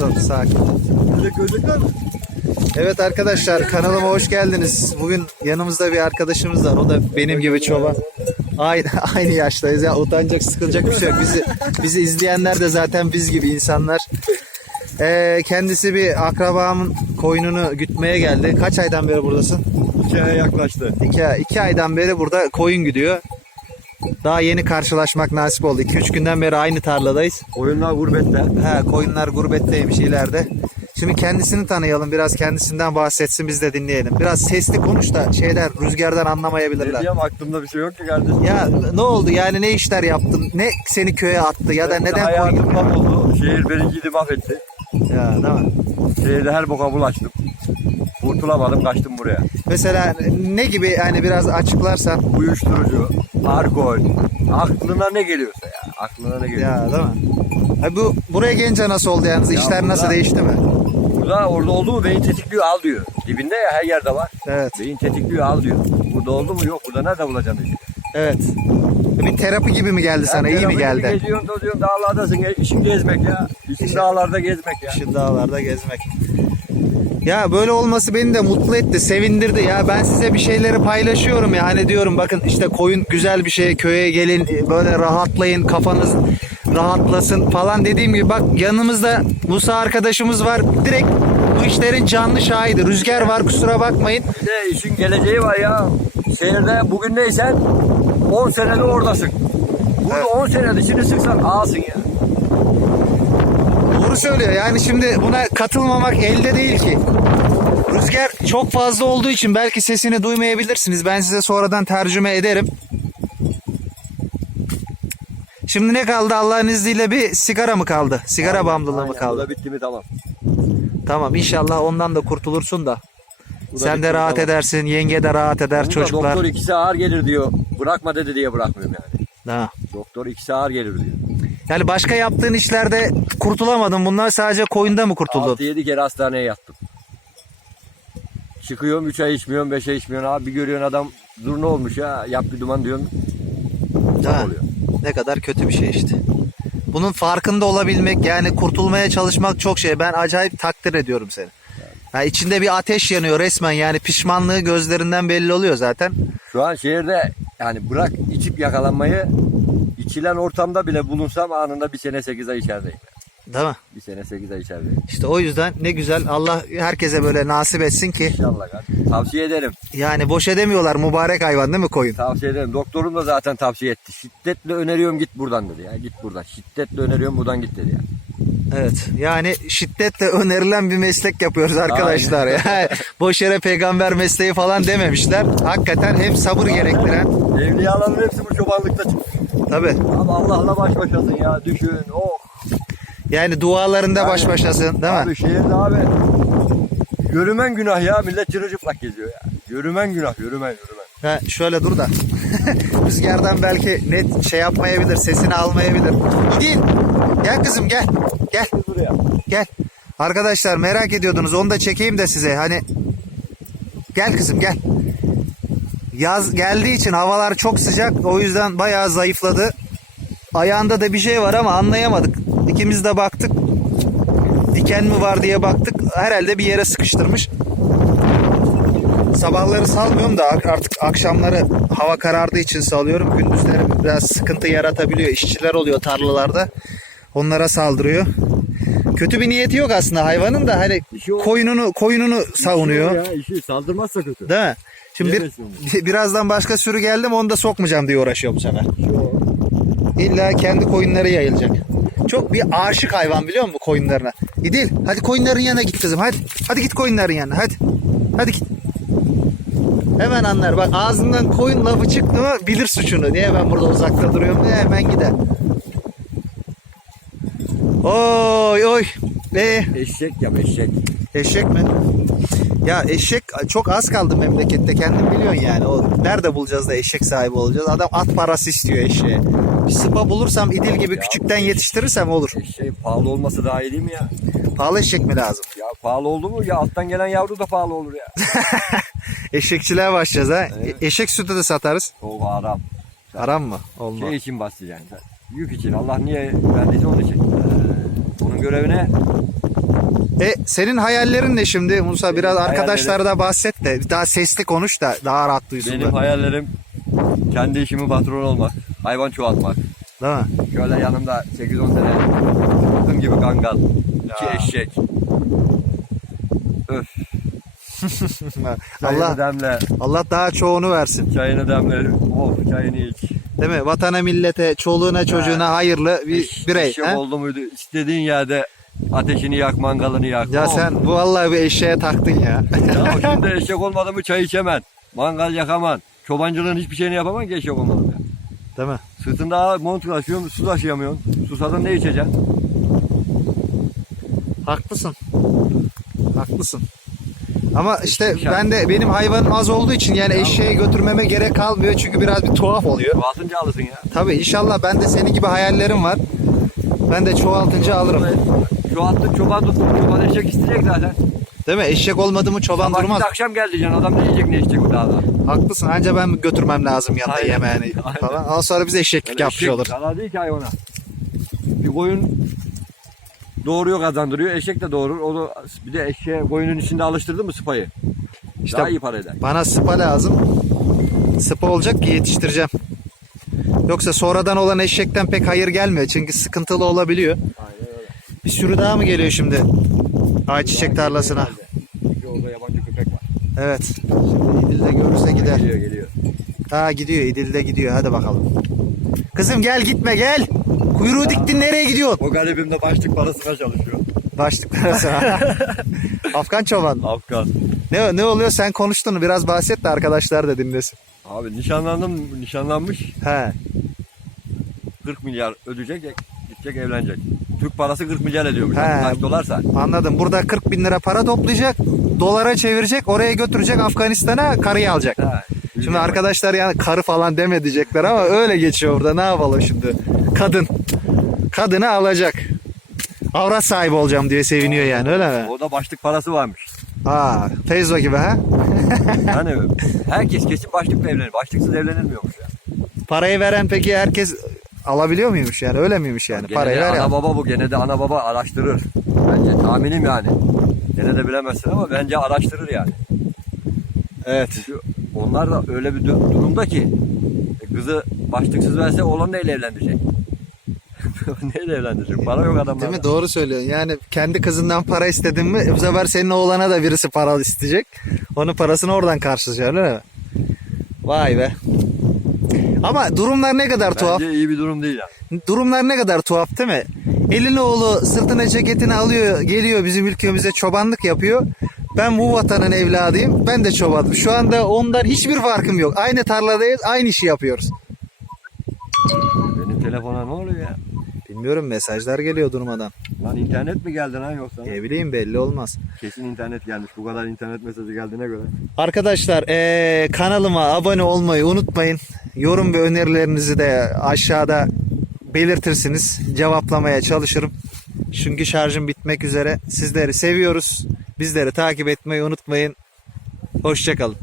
dur sakin. Evet arkadaşlar kanalıma hoş geldiniz. Bugün yanımızda bir arkadaşımız var. O da benim gibi çoban. Aynı aynı yaştayız ya utanacak sıkılacak bir şey yok. Bizi bizi izleyenler de zaten biz gibi insanlar. Ee, kendisi bir akrabamın koyununu gütmeye geldi. Kaç aydan beri buradasın? İki aya yaklaştı. İki, iki aydan beri burada koyun gidiyor. Daha yeni karşılaşmak nasip oldu. 2-3 günden beri aynı tarladayız. Oyunlar gurbette. He, koyunlar gurbetteymiş ileride. Şimdi kendisini tanıyalım. Biraz kendisinden bahsetsin biz de dinleyelim. Biraz sesli konuş da şeyler rüzgardan Ne anlamayabilirler. diyeyim aklımda bir şey yok ki kardeşim. Ya ne oldu yani ne işler yaptın? Ne seni köye attı ya da neden koyun? Hayatımdan oldu. Şehir birinciydi mahvetti. Ya değil mi? Şehirde her boka bulaştım. Kurtulamadım kaçtım buraya. Mesela ne gibi yani biraz açıklarsan. Uyuşturucu, alkol. Aklına ne geliyorsa ya. Aklına ne geliyorsa. Ya değil mi? Ha, bu buraya gelince nasıl oldu yalnız? Ya İşler nasıl burada- değişti mi? Burada orada oldu mu beyin tetikliyor al diyor. Dibinde ya her yerde var. Evet. Beyin tetikliyor al diyor. Burada oldu mu yok. Burada nerede bulacaksın işi? Evet. Bir terapi gibi mi geldi sana? Ya İyi mi geldi? Geziyorsun tozuyorsun dağlardasın. E, İşin gezmek ya. İşin dağlarda gezmek ya. Şu dağlarda gezmek. Ya böyle olması beni de mutlu etti, sevindirdi ya. Ben size bir şeyleri paylaşıyorum ya. Hani diyorum bakın işte koyun güzel bir şey. Köye gelin böyle rahatlayın, kafanız rahatlasın falan dediğim gibi bak yanımızda Musa arkadaşımız var. Direkt bu işlerin canlı şahidi. Rüzgar var kusura bakmayın. De işin geleceği var ya. Şehirde bugün neysen 10 senede oradasın. Burada 10 senede şimdi sıksan ağasın ya. Doğru söylüyor. Yani şimdi buna katılmamak elde değil ki. Rüzgar çok fazla olduğu için belki sesini duymayabilirsiniz. Ben size sonradan tercüme ederim. Şimdi ne kaldı Allah'ın izniyle bir sigara mı kaldı? Sigara bağımlılığı mı Aynen, bu kaldı? da bitti mi tamam. Tamam inşallah ondan da kurtulursun da. Bu da Sen de rahat tamam. edersin, yenge de rahat eder, Bunu çocuklar. Doktor ikisi ağır gelir diyor. Bırakma dedi diye bırakmıyorum yani. Ha. Doktor ikisi ağır gelir diyor. Yani başka yaptığın işlerde kurtulamadın. Bunlar sadece koyunda mı kurtuldun? 6-7 kere hastaneye yattım. Çıkıyorum 3 ay içmiyorum 5 ay içmiyorum. Abi bir görüyorsun adam zurna olmuş ya. Yap bir duman diyorsun. Ha. oluyor. Ne kadar kötü bir şey işte. Bunun farkında olabilmek yani kurtulmaya çalışmak çok şey. Ben acayip takdir ediyorum seni. Ya içinde bir ateş yanıyor resmen yani pişmanlığı gözlerinden belli oluyor zaten. Şu an şehirde yani bırak içip yakalanmayı içilen ortamda bile bulunsam anında bir sene 8 ay içerideyim. Değil mi? Bir sene 8 ay içerideyim. İşte o yüzden ne güzel Allah herkese böyle nasip etsin ki İnşallah kardeşim. Tavsiye ederim. yani boş edemiyorlar mübarek hayvan değil mi koyun? Tavsiye ederim. Doktorum da zaten tavsiye etti. Şiddetle öneriyorum git buradan dedi ya. Git buradan. Şiddetle öneriyorum buradan git dedi ya. Evet yani şiddetle önerilen bir meslek yapıyoruz arkadaşlar. Ya. Boş yere peygamber mesleği falan dememişler. Hakikaten hem sabır gerektiren Evliyaların hepsi bu çobanlıkta çıkmış. tabi Ama Allah'la baş başasın ya. Düşün. Oh. Yani dualarında baş başasın değil mi? Abi şehirde abi. Yürümen günah ya. Millet cırıcıplak geziyor ya. Yürümen günah. Yürümen yürümen. Ha, şöyle dur da. Rüzgardan belki net şey yapmayabilir, sesini almayabilir. Gidin. Gel kızım gel. Gel. Buraya. Gel. Arkadaşlar merak ediyordunuz. Onu da çekeyim de size. Hani gel kızım gel. Yaz geldiği için havalar çok sıcak. O yüzden bayağı zayıfladı. Ayağında da bir şey var ama anlayamadık. İkimiz de baktık. Diken mi var diye baktık. Herhalde bir yere sıkıştırmış. Sabahları salmıyorum da artık akşamları hava karardığı için salıyorum. Gündüzleri biraz sıkıntı yaratabiliyor. İşçiler oluyor tarlalarda. Onlara saldırıyor. Kötü bir niyeti yok aslında hayvanın da hani İşi o. koyununu koyununu savunuyor. Ya işi saldırmazsa kötü. Değil mi? Şimdi bir, Yemesin birazdan başka sürü geldi mi onu da sokmayacağım diye uğraşıyor bu sefer. İlla kendi koyunları yayılacak. Çok bir aşık hayvan biliyor musun koyunlarına? İdil hadi koyunların yanına git kızım hadi. Hadi git koyunların yanına hadi. Hadi git. Hemen anlar bak ağzından koyun lafı çıktı mı bilir suçunu. Niye ben burada uzakta duruyorum diye hemen gider. Oy oy. Ee, Eşek yap eşek. Eşek mi? Ya eşek çok az kaldı memlekette kendin biliyorsun yani. O nerede bulacağız da eşek sahibi olacağız? Adam at parası istiyor eşeğe. Bir sıpa bulursam idil gibi Ya küçükten bu yetiştirirsem olur. Eşek pahalı olması daha iyi değil mi ya? Pahalı eşek mi lazım? Ya pahalı oldu mu ya alttan gelen yavru da pahalı olur ya. Eşekçiliğe başlayacağız ha. Evet. E- eşek sütü de satarız. O haram. Haram mı? Olmaz. Şey için bahsedeceksin sen. Yük için. Allah niye verdiyse onun için. Ee, onun görevine E senin hayallerin ne şimdi Musa? Biraz Benim arkadaşlara da bahset de daha sesli konuş da daha rahat duysunlar. Benim hayallerim kendi işimin patronu olmak. Hayvan çoğaltmak. Değil mi? Şöyle yanımda 8-10 tane kızım gibi kangal. iki Ya. eşek. Öf. Çayını Allah demle. Allah daha çoğunu versin. Çayını demle. Of çayını iç. Değil mi? Vatana, millete, çoluğuna, çocuğuna hayırlı bir Eş- birey. eşek he? oldu muydu? İstediğin yerde ateşini yak, mangalını yak. Ya Of. sen bu vallahi bir eşeğe taktın ya. Ya şimdi eşek olmadı mı çay içemen. Mangal yakaman. Çobancılığın hiçbir şeyini yapaman ki eşek olmadı? Değil mi? Sırtında mont taşıyorsun, su taşıyamıyorsun. Susadın ne içeceksin? Haklısın. Haklısın. Ama işte ben de benim hayvanım az olduğu için yani eşeği götürmeme gerek kalmıyor çünkü biraz bir tuhaf oluyor. Çoğaltınca alırsın ya. Tabii inşallah ben de senin gibi hayallerim var. Ben de çoğaltınca alırım. Çoğalttın çoban tuttun. Çoban eşek isteyecek zaten. Değil mi? Eşek olmadı mı çoban Sabah durmaz. git akşam gel diyeceksin. Adam ne yiyecek ne içecek bu dağda. Haklısın. Anca ben götürmem lazım yanında Aynen. yemeğini falan. Ondan sonra biz eşeklik Öyle yapmış eşek olur. Zarar değil ki hayvana. Bir koyun doğuruyor kazandırıyor. Eşek de doğurur. O da bir de eşeğe koyunun içinde alıştırdın mı sıpayı? İşte Daha iyi para eder. bana sıpa lazım. Sıpa olacak ki yetiştireceğim. Yoksa sonradan olan eşekten pek hayır gelmiyor. Çünkü sıkıntılı olabiliyor. Aynen öyle. Bir sürü daha mı geliyor şimdi? Ayçiçek tarlasına. Yolda yabancı köpek var. Evet. Şimdi İdil'de görürse gider. Geliyor geliyor. Ha gidiyor İdil'de gidiyor. Hadi bakalım. Kızım gel gitme gel. Kuyruğu diktin nereye gidiyorsun? O garibim de başlık parasına çalışıyor. Başlık parası. Afgan çoban. Afgan. Ne, ne oluyor sen konuştun biraz bahset de arkadaşlar da dinlesin. Abi nişanlandım, nişanlanmış. He. 40 milyar ödeyecek, gidecek evlenecek. Türk parası 40 milyar ediyormuş. He. Kaç dolarsa. Anladım. Burada 40 bin lira para toplayacak. Dolara çevirecek. Oraya götürecek Afganistan'a karıyı alacak. Ha, Şimdi arkadaşlar yani karı falan deme diyecekler ama öyle geçiyor orada. Ne yapalım şimdi? Kadın. Kadını alacak. Avrat sahibi olacağım diye seviniyor yani öyle mi? O da başlık parası varmış. Aa, Feyzo gibi ha? Yani herkes kesin başlıkla evlenir. Başlıksız evlenilmiyormuş ya. Parayı veren peki herkes alabiliyor muymuş yani? Öyle miymiş yani? Gene Parayı de ver ana ya. baba bu. Gene de ana baba araştırır. Bence tahminim yani. Gene de bilemezsin ama bence araştırır yani. Evet. Çünkü onlar da öyle bir durumda ki e, kızı başlıksız verse oğlan neyle evlendirecek? neyle evlendirecek? Para yok adamlarda. Değil mi? Doğru söylüyorsun. Yani kendi kızından para istedin mi bu sefer senin oğlana da birisi para isteyecek. Onun parasını oradan karşılayacaksın öyle mi? Vay be. Ama durumlar ne kadar tuhaf. Bence iyi bir durum değil yani. Durumlar ne kadar tuhaf değil mi? Elin oğlu sırtına ceketini alıyor, geliyor bizim ülkemize çobanlık yapıyor. Ben bu vatanın evladıyım. Ben de çobanım. Şu anda ondan hiçbir farkım yok. Aynı tarladayız, aynı işi yapıyoruz. Benim telefona ne oluyor ya? Bilmiyorum mesajlar geliyor durmadan. Lan internet mi geldi lan yoksa? Ne bileyim belli olmaz. Kesin internet gelmiş. Bu kadar internet mesajı geldiğine göre. Arkadaşlar eee, kanalıma abone olmayı unutmayın. Yorum ve önerilerinizi de aşağıda belirtirsiniz. Cevaplamaya çalışırım. Çünkü şarjım bitmek üzere. Sizleri seviyoruz. Bizleri takip etmeyi unutmayın. Hoşçakalın.